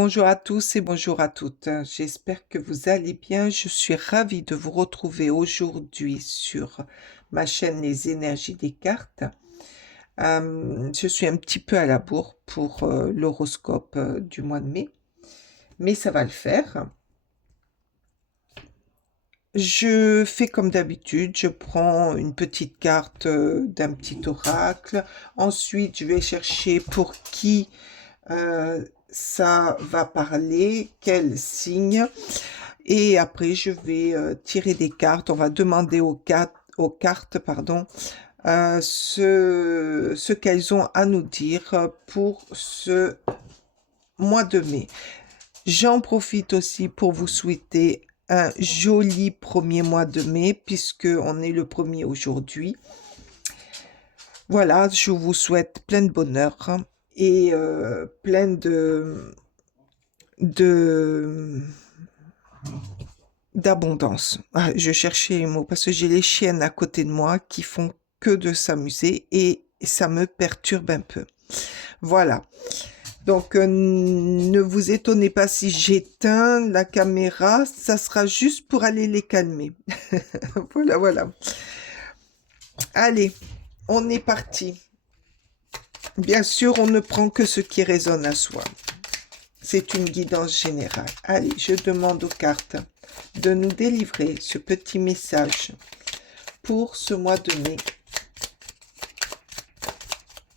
Bonjour à tous et bonjour à toutes. J'espère que vous allez bien. Je suis ravie de vous retrouver aujourd'hui sur ma chaîne Les énergies des cartes. Je suis un petit peu à la bourre pour l'horoscope du mois de mai, mais ça va le faire. Je fais comme d'habitude, je prends une petite carte d'un petit oracle. Ensuite, je vais chercher pour qui ça va parler, quel signe. Et après, je vais tirer des cartes. On va demander aux cartes, pardon, ce qu'elles ont à nous dire pour ce mois de mai. J'en profite aussi pour vous souhaiter un joli premier mois de mai, puisque on est le premier aujourd'hui. Voilà, je vous souhaite plein de bonheur et plein de d'abondance. Ah, je cherchais les mots parce que j'ai les chiennes à côté de moi qui font que de s'amuser et ça me perturbe un peu. Voilà. Donc, ne vous étonnez pas si j'éteins la caméra, ça sera juste pour aller les calmer. Voilà, voilà. Allez, on est parti. Bien sûr, on ne prend que ce qui résonne à soi. C'est une guidance générale. Allez, je demande aux cartes de nous délivrer ce petit message pour ce mois de mai.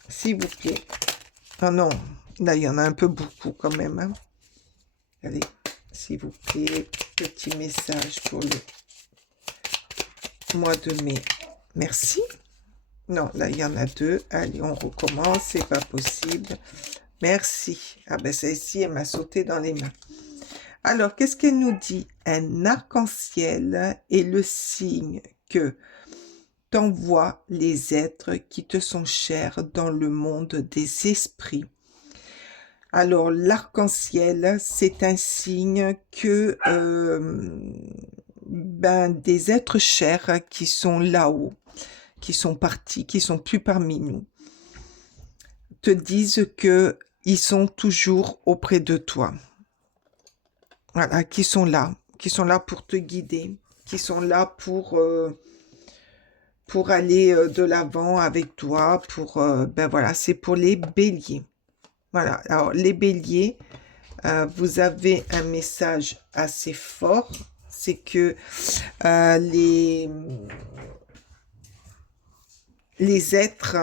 S'il vous plaît. Ah non, là, il y en a un peu beaucoup quand même. Hein. Allez, s'il vous plaît, petit message pour le mois de mai. Merci. Non, là, il y en a deux. Allez, on recommence. C'est pas possible. Merci. Ah ben, celle-ci, elle m'a sauté dans les mains. Alors, qu'est-ce qu'elle nous dit? Un arc-en-ciel est le signe que t'envoies les êtres qui te sont chers dans le monde des esprits. Alors, l'arc-en-ciel, c'est un signe que des êtres chers qui sont là-haut, qui sont partis, qui sont plus parmi nous, te disent que ils sont toujours auprès de toi. Voilà, qui sont là pour te guider, qui sont là pour aller de l'avant avec toi, voilà, c'est pour les béliers. Voilà, alors les béliers, vous avez un message assez fort, c'est que les êtres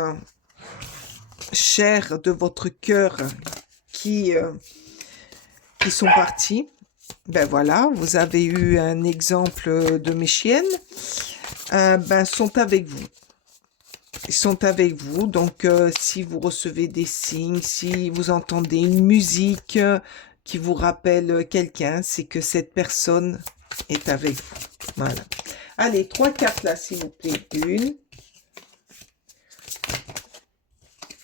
chers de votre cœur qui sont partis, ben voilà, vous avez eu un exemple de mes chiennes, sont avec vous. Ils sont avec vous, donc si vous recevez des signes, si vous entendez une musique qui vous rappelle quelqu'un, c'est que cette personne est avec vous. Voilà. Allez, 3 cartes là, s'il vous plaît. Une.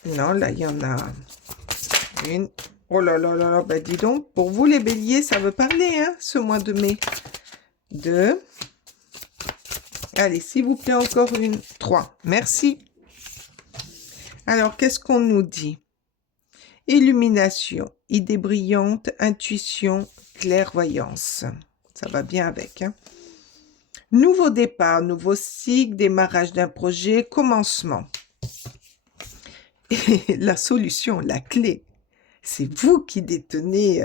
Non, là, il y en a une. Oh là là là là, ben dis donc, pour vous les béliers, ça veut parler, hein, ce mois de mai. 2. Allez, s'il vous plaît, encore une. 3. Merci. Alors, qu'est-ce qu'on nous dit? Illumination, idée brillante, intuition, clairvoyance. Ça va bien avec. Hein? Nouveau départ, nouveau cycle, démarrage d'un projet, commencement. Et la solution, la clé, c'est vous qui détenez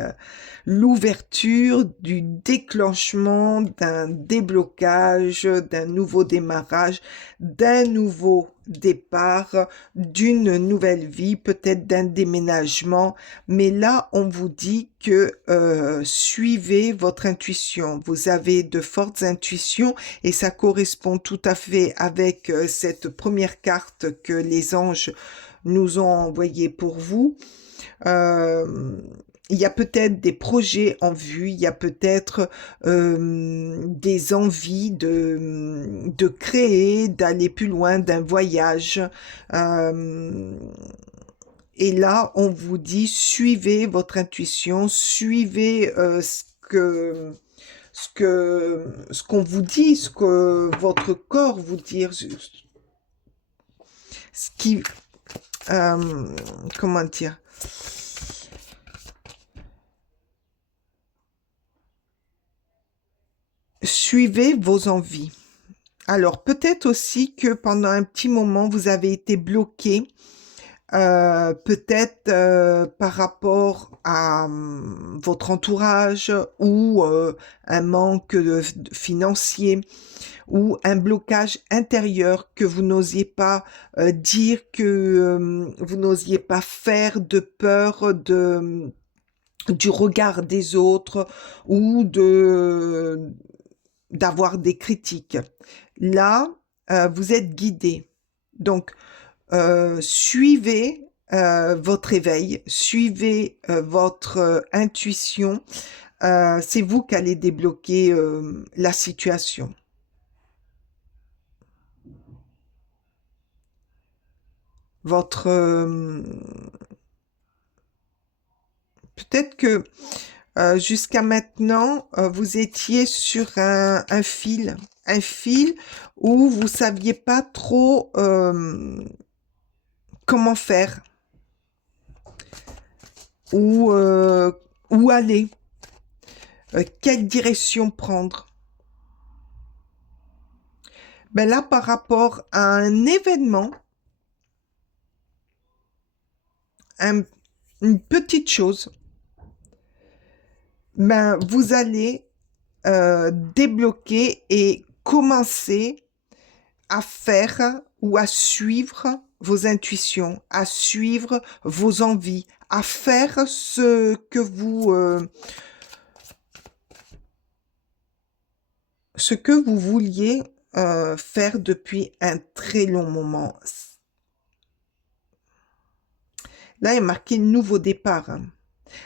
l'ouverture du déclenchement d'un déblocage, d'un nouveau démarrage, d'un nouveau départ, d'une nouvelle vie, peut-être d'un déménagement. Mais là, on vous dit que suivez votre intuition. Vous avez de fortes intuitions et ça correspond tout à fait avec cette première carte que les anges nous ont envoyée pour vous. Il y a peut-être des projets en vue, il y a peut-être des envies de créer, d'aller plus loin, d'un voyage. Et là, on vous dit, suivez votre intuition, suivez ce qu'on vous dit, ce que votre corps vous dit, ce qui, comment dire, Suivez vos envies. Alors, peut-être aussi que pendant un petit moment, vous avez été bloqué, peut-être par rapport à votre entourage ou un manque financier ou un blocage intérieur que vous n'osiez pas dire, que vous n'osiez pas faire de peur du regard des autres ou d'avoir des critiques. Là, vous êtes guidé. Donc, suivez votre éveil, suivez votre intuition. C'est vous qui allez débloquer la situation. Votre peut-être que jusqu'à maintenant, vous étiez sur un fil où vous saviez pas trop comment faire, où, où aller, quelle direction prendre. Ben là, par rapport à un événement, une petite chose, ben vous allez débloquer et commencer à faire ou à suivre vos intuitions, à suivre vos envies, à faire ce que vous vouliez faire depuis un très long moment. Là, il est marqué nouveau départ.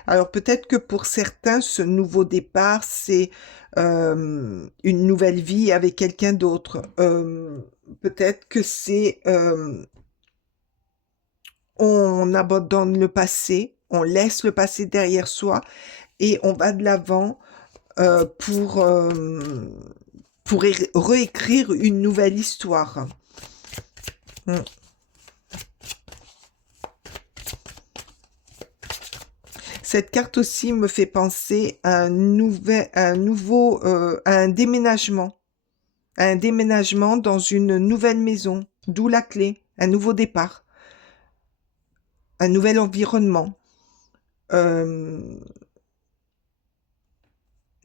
Alors peut-être que pour certains, ce nouveau départ, c'est une nouvelle vie avec quelqu'un d'autre. Peut-être que c'est on abandonne le passé, on laisse le passé derrière soi et on va de l'avant euh, pour, euh, pour réécrire une nouvelle histoire. Mm. Cette carte aussi me fait penser à à un déménagement dans une nouvelle maison, d'où la clé, un nouveau départ, un nouvel environnement, euh,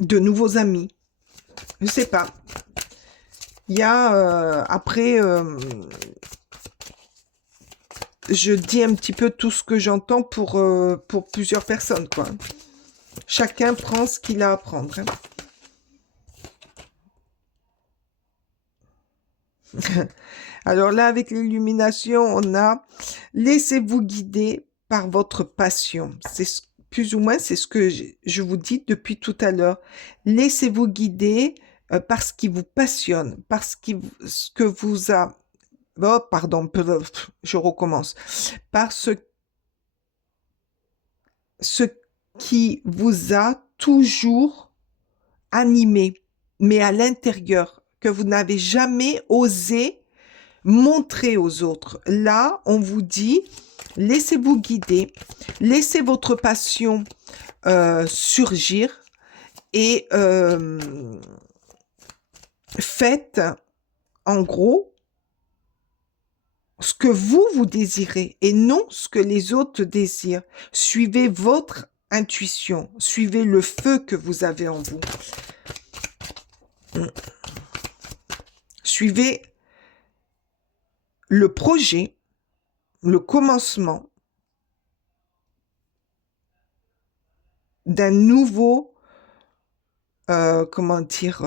de nouveaux amis. Je sais pas. Il y a après, je dis un petit peu tout ce que j'entends pour plusieurs personnes, quoi. Chacun prend ce qu'il a à prendre. Hein. Alors là, avec l'illumination, on a laissez-vous guider par votre passion. Plus ou moins, c'est ce que je vous dis depuis tout à l'heure. Laissez-vous guider par ce qui vous passionne, ce que vous a... Oh, pardon, je recommence. Par ce qui vous a toujours animé, mais à l'intérieur, que vous n'avez jamais osé montrer aux autres. Là, on vous dit, laissez-vous guider, laissez votre passion surgir et faites, en gros, ce que vous désirez et non ce que les autres désirent. Suivez votre intuition, suivez le feu que vous avez en vous. Suivez le projet, le commencement d'un nouveau, comment dire,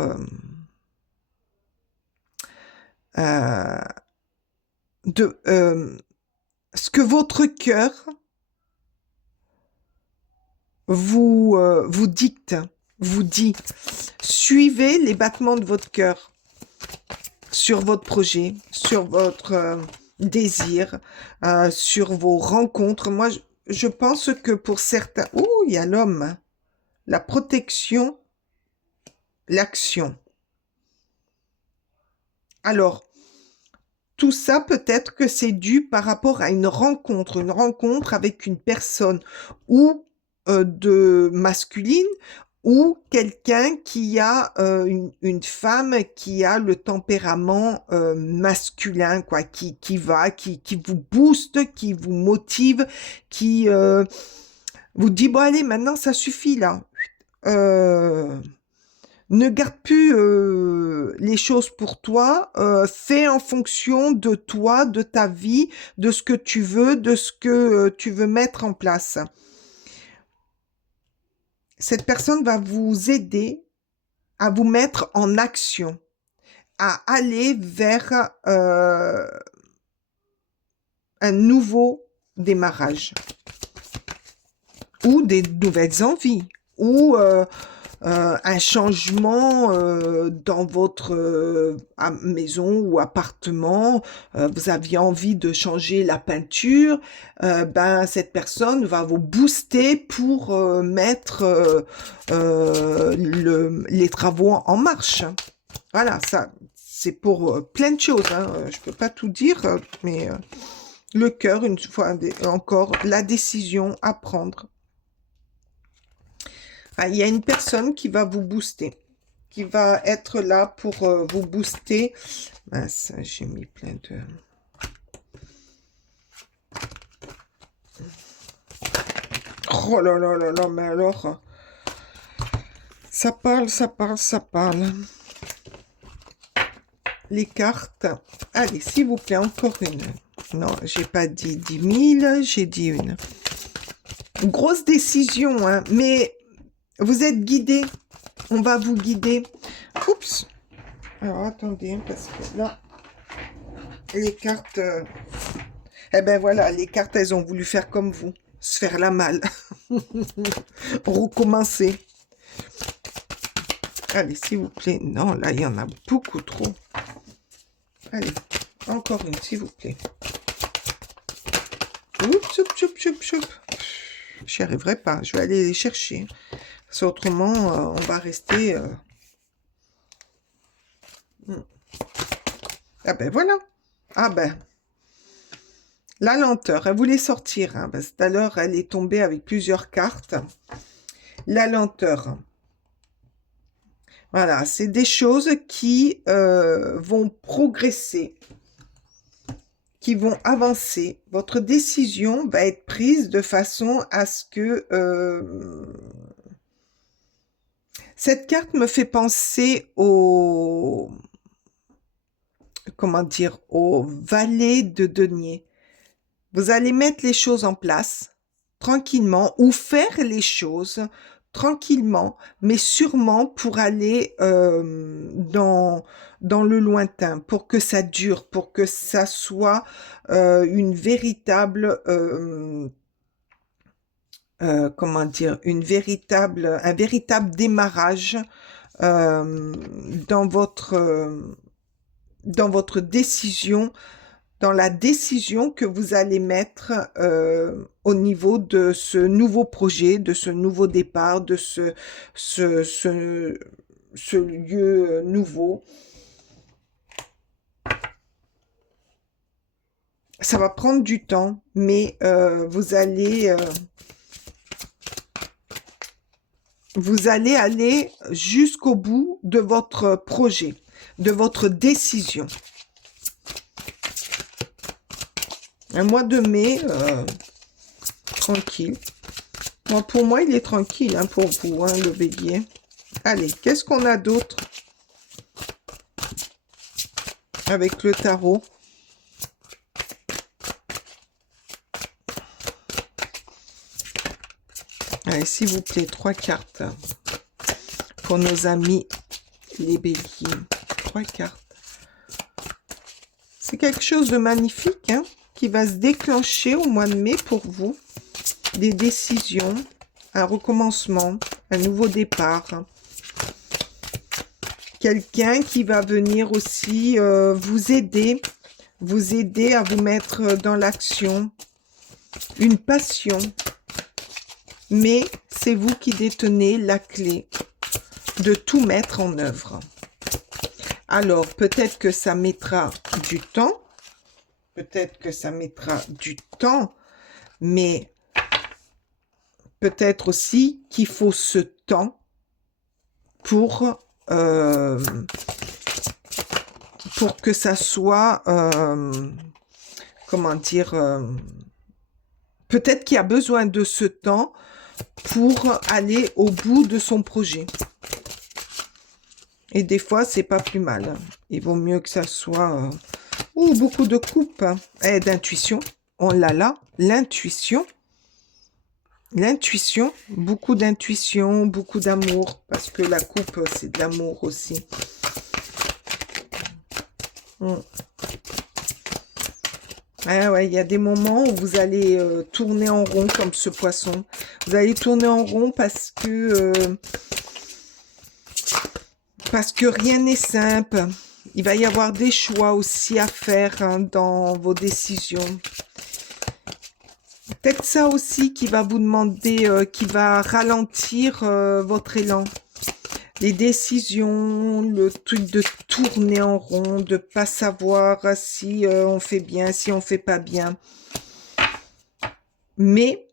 ce que votre cœur vous dicte, vous dit. Suivez les battements de votre cœur sur votre projet, sur votre désir, sur vos rencontres. Moi, je pense que pour certains... Ouh, il y a l'homme. La protection, l'action. Alors, tout ça, peut-être que c'est dû par rapport à une rencontre avec une personne ou de masculine ou quelqu'un qui a une femme qui a le tempérament masculin, quoi, qui vous booste, qui vous motive, qui vous dit, bon allez, maintenant ça suffit là. Ne garde plus les choses pour toi, fais en fonction de toi, de ta vie, de ce que tu veux, de ce que tu veux mettre en place. Cette personne va vous aider à vous mettre en action, à aller vers un nouveau démarrage ou des nouvelles envies ou un changement dans votre maison ou appartement, vous aviez envie de changer la peinture, ben cette personne va vous booster pour mettre les travaux en marche. Voilà, ça c'est pour plein de choses, hein. Je peux pas tout dire, mais le cœur, une fois encore, la décision à prendre. Ah, il y a une personne qui va vous booster, qui va être là pour vous booster. Mince, j'ai mis plein de... Oh là là là là, mais alors... Ça parle, ça parle, ça parle. Les cartes. Allez, s'il vous plaît, encore une. Non, j'ai pas dit 10 000, j'ai dit une. Grosse décision, hein, mais vous êtes guidé. On va vous guider. Oups. Alors, attendez, parce que là, les cartes... Eh ben voilà, les cartes, elles ont voulu faire comme vous. Se faire la malle. Recommencer. Allez, s'il vous plaît. Non, là, il y en a beaucoup trop. Allez, encore une, s'il vous plaît. Oups, choup, choup, choup, choup. J'y arriverai pas. Je vais aller les chercher. Parce qu'autrement, on va rester... Ah ben voilà. Ah ben... La lenteur, elle voulait sortir, hein, parce que tout à l'heure, elle est tombée avec plusieurs cartes. La lenteur. Voilà, c'est des choses qui vont progresser, qui vont avancer. Votre décision va être prise de façon à ce que... Cette carte me fait penser au... Comment dire? Au valet de denier. Vous allez mettre les choses en place tranquillement ou faire les choses tranquillement, mais sûrement pour aller dans le lointain, pour que ça dure, pour que ça soit une véritable, comment dire, un véritable démarrage euh, dans votre décision, dans la décision que vous allez mettre au niveau de ce nouveau projet, de ce nouveau départ, de ce lieu nouveau. Ça va prendre du temps, mais vous allez aller jusqu'au bout de votre projet, de votre décision. Un mois de mai, tranquille. Bon, pour moi, il est tranquille, hein, pour vous, hein, le bélier. Allez, qu'est-ce qu'on a d'autre avec le tarot? Allez, s'il vous plaît, 3 cartes pour nos amis les béliers. 3 cartes. C'est quelque chose de magnifique, hein, qui va se déclencher au mois de mai pour vous. Des décisions, un recommencement, un nouveau départ. Quelqu'un qui va venir aussi vous aider à vous mettre dans l'action. Une passion. Mais c'est vous qui détenez la clé de tout mettre en œuvre. Alors, peut-être que ça mettra du temps. Peut-être que ça mettra du temps. Mais peut-être aussi qu'il faut ce temps pour, euh, pour que ça soit, comment dire, peut-être qu'il a besoin de ce temps pour aller au bout de son projet. Et des fois, c'est pas plus mal. Il vaut mieux que ça soit... beaucoup de coupes et d'intuition. On l'a là, l'intuition. L'intuition, beaucoup d'intuition, beaucoup d'amour. Parce que la coupe, c'est de l'amour aussi. Ah ouais, il y a des moments où vous allez tourner en rond comme ce poisson. Vous allez tourner en rond parce que rien n'est simple. Il va y avoir des choix aussi à faire hein, dans vos décisions. Peut-être ça aussi qui va vous demander, qui va ralentir votre élan. Les décisions, le truc de tourner en rond, de pas savoir si on fait bien, si on fait pas bien. Mais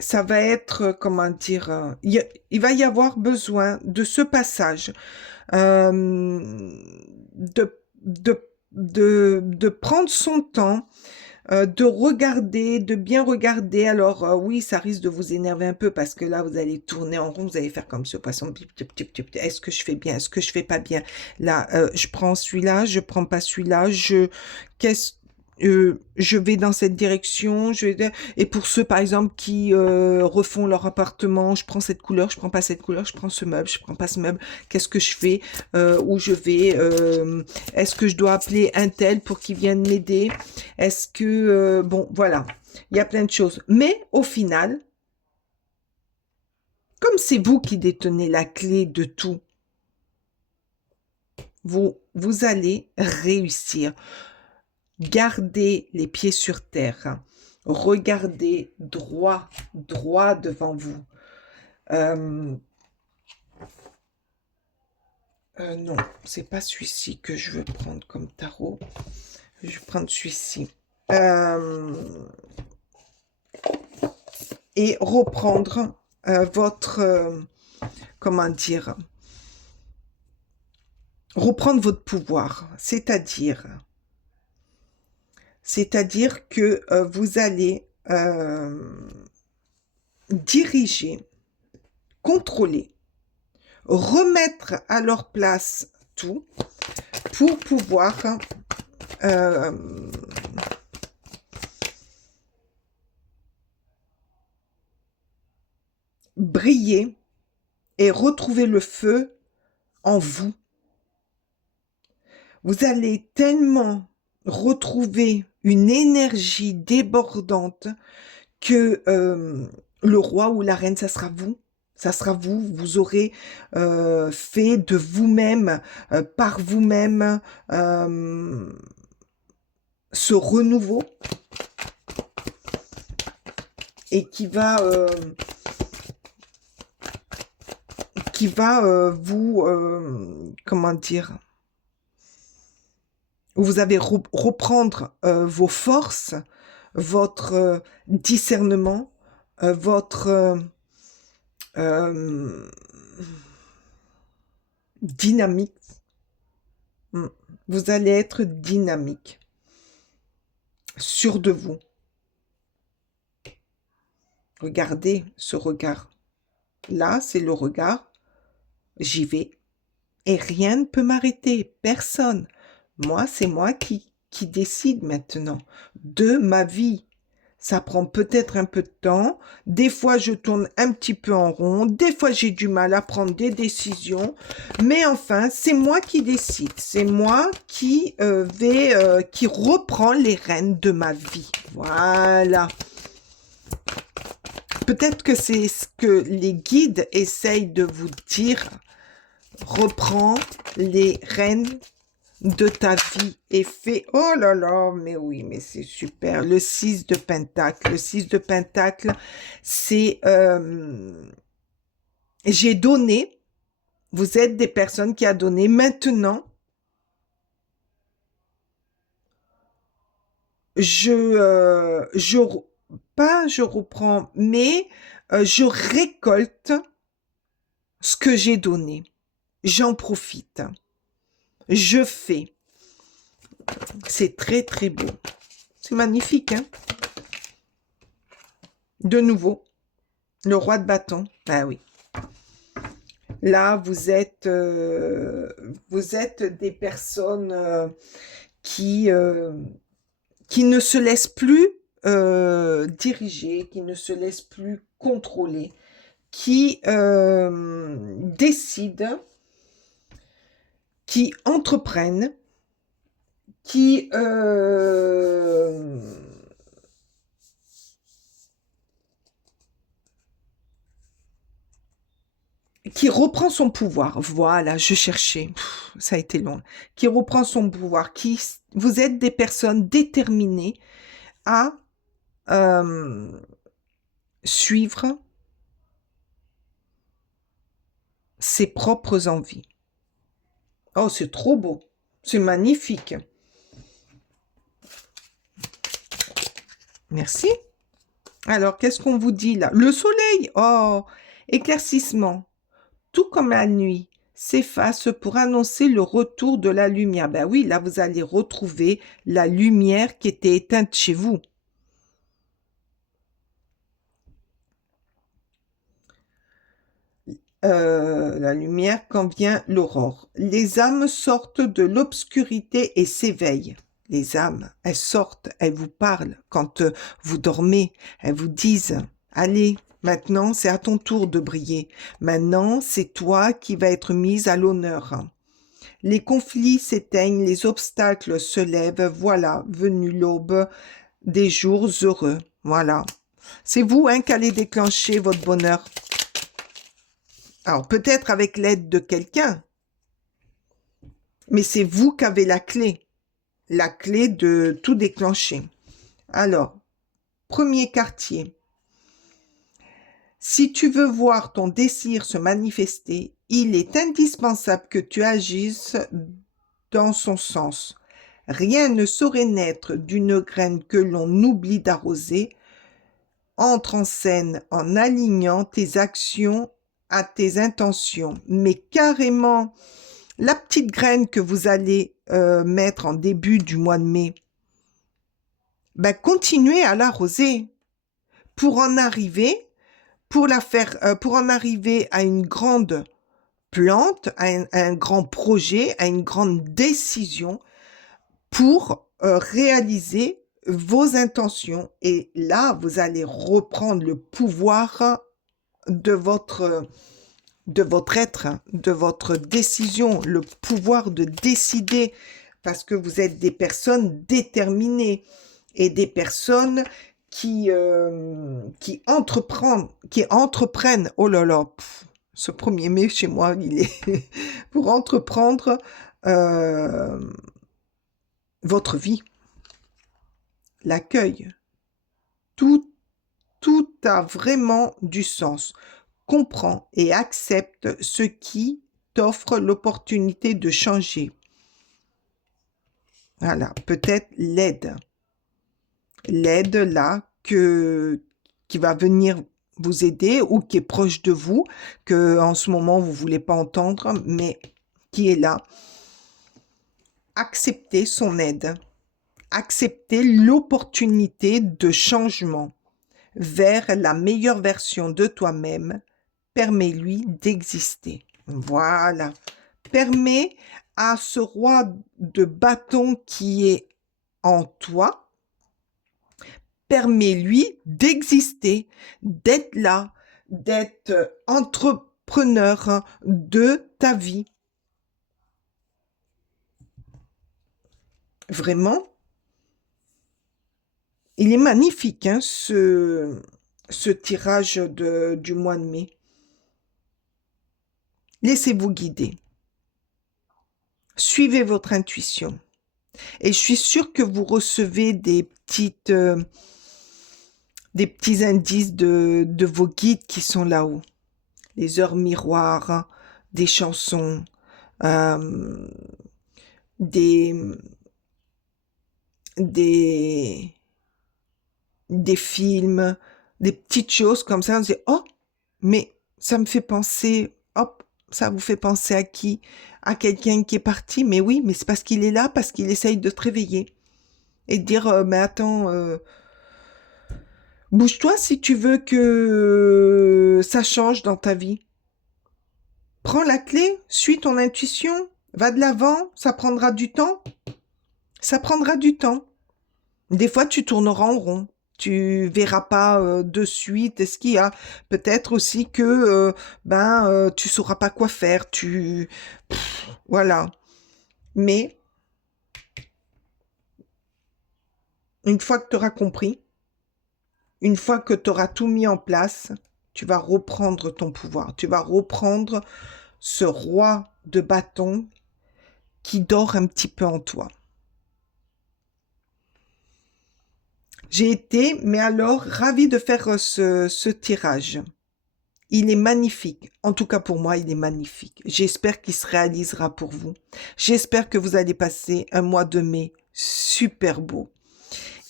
ça va être, comment dire, il va y avoir besoin de ce passage, euh, de prendre son temps, de regarder, de bien regarder. Alors oui, ça risque de vous énerver un peu parce que là, vous allez tourner en rond, vous allez faire comme ce poisson. Est-ce que je fais bien? Est-ce que je fais pas bien? Là, je prends celui-là, je prends pas celui-là. Je vais dans cette direction. Et pour ceux, par exemple, qui refont leur appartement, je prends cette couleur, je prends pas cette couleur, je prends ce meuble, je prends pas ce meuble. Qu'est-ce que je fais? Où je vais? Est-ce que je dois appeler un tel pour qu'il vienne m'aider? Est-ce que... bon, voilà. Il y a plein de choses. Mais au final, comme c'est vous qui détenez la clé de tout, vous allez réussir. Gardez les pieds sur terre. Regardez droit, droit devant vous. Non, c'est pas celui-ci que je veux prendre comme tarot. Je vais prendre celui-ci. Et reprendre votre... comment dire? Reprendre votre pouvoir. C'est-à-dire que vous allez diriger, contrôler, remettre à leur place tout pour pouvoir briller et retrouver le feu en vous. Vous allez tellement retrouver une énergie débordante que le roi ou la reine, ça sera vous. Ça sera vous. Vous aurez fait de vous-même, par vous-même, ce renouveau et qui va vous, comment dire, vous allez reprendre vos forces, votre discernement, votre dynamique. Vous allez être dynamique, sûr de vous. Regardez ce regard. Là, c'est le regard. J'y vais. Et rien ne peut m'arrêter. Personne. Moi, c'est moi qui décide maintenant de ma vie. Ça prend peut-être un peu de temps. Des fois, je tourne un petit peu en rond. Des fois, j'ai du mal à prendre des décisions. Mais enfin, c'est moi qui décide. C'est moi qui qui reprend les rênes de ma vie. Voilà. Peut-être que c'est ce que les guides essayent de vous dire. Reprends les rênes de ta vie et fais... Oh là là, mais oui, mais c'est super. Le 6 de Pentacle. Le 6 de Pentacle, c'est... j'ai donné. Vous êtes des personnes qui a donné. Maintenant, pas je reprends, mais je récolte ce que j'ai donné. J'en profite. Je fais. C'est très, très beau. C'est magnifique, hein? De nouveau, le roi de bâton. Ah oui. Là, vous êtes des personnes qui ne se laissent plus diriger, qui ne se laissent plus contrôler, qui décident, qui entreprennent, qui qui reprend son pouvoir. Voilà, je cherchais. Ça a été long. Qui reprend son pouvoir. Vous êtes des personnes déterminées à euh, suivre ses propres envies. Oh, c'est trop beau. C'est magnifique. Merci. Alors, qu'est-ce qu'on vous dit là? Le soleil. Oh, éclaircissement. Tout comme la nuit s'efface pour annoncer le retour de la lumière. Ben oui, là, vous allez retrouver la lumière qui était éteinte chez vous. La lumière quand vient l'aurore. Les âmes sortent de l'obscurité et s'éveillent. Les âmes, elles sortent, elles vous parlent quand vous dormez. Elles vous disent, allez, maintenant c'est à ton tour de briller. Maintenant c'est toi qui vas être mise à l'honneur. Les conflits s'éteignent, les obstacles se lèvent. Voilà, venue l'aube des jours heureux. Voilà. C'est vous hein, qui allez déclencher votre bonheur. Alors, peut-être avec l'aide de quelqu'un, mais c'est vous qui avez la clé de tout déclencher. Alors, premier quartier, si tu veux voir ton désir se manifester, il est indispensable que tu agisses dans son sens. Rien ne saurait naître d'une graine que l'on oublie d'arroser. Entre en scène en alignant tes actions à tes intentions, mais carrément la petite graine que vous allez mettre en début du mois de mai, ben, continuez à l'arroser pour en arriver, pour en arriver à une grande plante, à un grand projet, à une grande décision pour réaliser vos intentions. Et là, vous allez reprendre le pouvoir de votre être, de votre décision, le pouvoir de décider, parce que vous êtes des personnes déterminées et des personnes qui entreprennent. Oh là là, ce 1er mai chez moi, il est pour entreprendre votre vie, l'accueil. Tout a vraiment du sens. Comprends et accepte ce qui t'offre l'opportunité de changer. Voilà, peut-être l'aide. L'aide là qui va venir vous aider ou qui est proche de vous, que en ce moment vous ne voulez pas entendre, mais qui est là. Acceptez son aide. Acceptez l'opportunité de changement vers la meilleure version de toi-même. Permets-lui d'exister. Voilà. Permets à ce roi de bâton qui est en toi, permets-lui d'exister, d'être là, d'être entrepreneur de ta vie. Vraiment, il est magnifique, hein, ce tirage du mois de mai. Laissez-vous guider. Suivez votre intuition. Et je suis sûre que vous recevez des petits indices de vos guides qui sont là-haut. Les heures miroirs, des chansons, des des, des films, des petites choses comme ça. On se dit, oh, mais ça me fait penser, hop, ça vous fait penser à qui? À quelqu'un qui est parti. Mais oui, mais c'est parce qu'il est là, parce qu'il essaye de te réveiller. Et de dire, mais attends, bouge-toi si tu veux que ça change dans ta vie. Prends la clé, suis ton intuition, va de l'avant, ça prendra du temps. Ça prendra du temps. Des fois, tu tourneras en rond. Tu verras pas de suite ce qu'il y a. Peut-être aussi que tu sauras pas quoi faire. Voilà. Mais une fois que tu auras compris, une fois que tu auras tout mis en place, tu vas reprendre ton pouvoir. Tu vas reprendre ce roi de bâton qui dort un petit peu en toi. J'ai été, mais alors, ravie de faire ce tirage. Il est magnifique. En tout cas, pour moi, il est magnifique. J'espère qu'il se réalisera pour vous. J'espère que vous allez passer un mois de mai super beau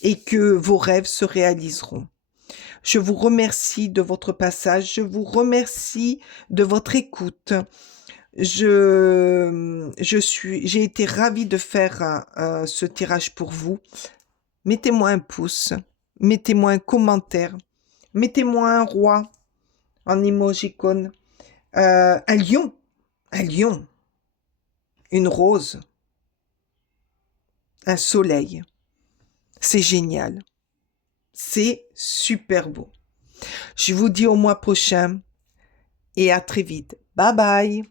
et que vos rêves se réaliseront. Je vous remercie de votre passage. Je vous remercie de votre écoute. J'ai été ravie de faire ce tirage pour vous. Mettez-moi un pouce, mettez-moi un commentaire, mettez-moi un roi en émojicône, un lion, une rose, un soleil. C'est génial. C'est super beau. Je vous dis au mois prochain et à très vite. Bye bye.